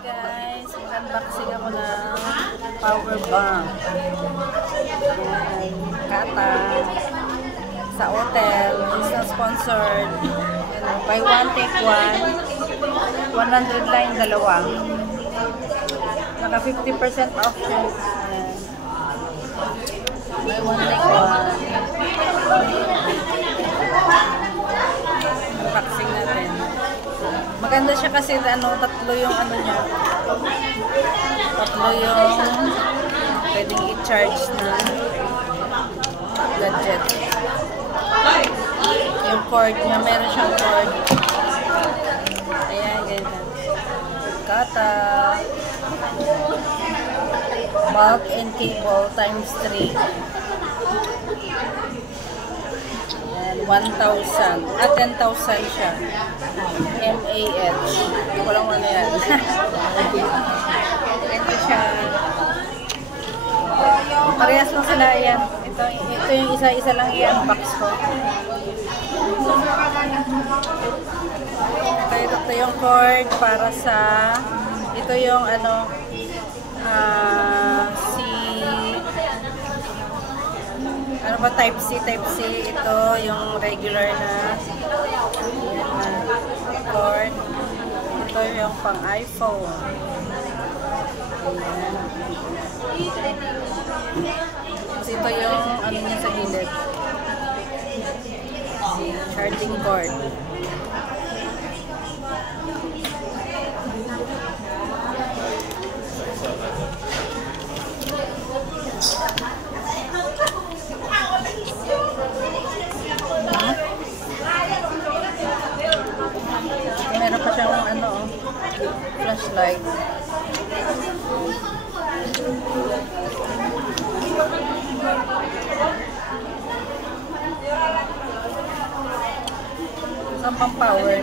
Guys, mag-unboxing ako ng power bank. Ayan, Kata. Sa hotel. It's not sponsored. Buy one, take one. 100 lang yung dalawa. Naka 50% off siya. Ayan. Buy one, take one. Unboxing natin. Maganda siya kasi tatlo yung niya. Tatlo yung pwedeng i-charge na gadget. Yung cord niya, meron siyang cord. Ayan, ganyan. Kata. Bulk and cable times 3. 1,000. 10,000 siya. MAH. Hindi ko lang ano yan. Ito siya. Parehas lang sila yan. Ito yung isa-isa lang i-unbox ko. Ito yung cord para sa ito yung type C. Ito yung regular na cord. Ito yung pang iPhone. Kasi ito yung niya sa gilid. Charging cord. Meron pa siyang flashlight. Saan pang power?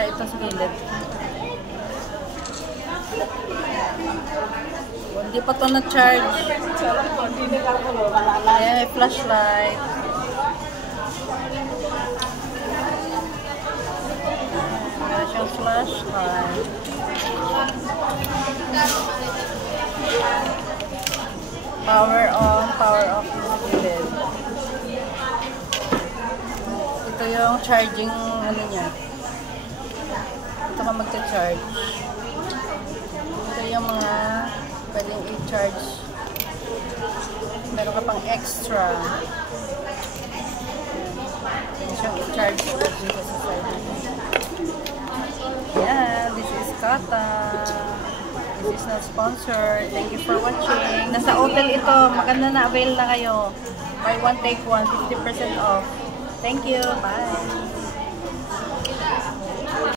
Ito sa gilid. Hindi pa ito na-charge. Ayan, may flashlight. Meron siyang flashlight. Power on, power off sa gilid. Ito yung charging niya. Ito ka magta-charge. Ito yung mga pwedeng i-charge. Meron ka pang extra. Pwede siyang i-charge dito sa side. Yeah, this is Kata. This is not sponsored. Thank you for watching. Nasa hotel ito. Maganda na avail na kayo. Buy one, take one. 50% off. Thank you. Bye.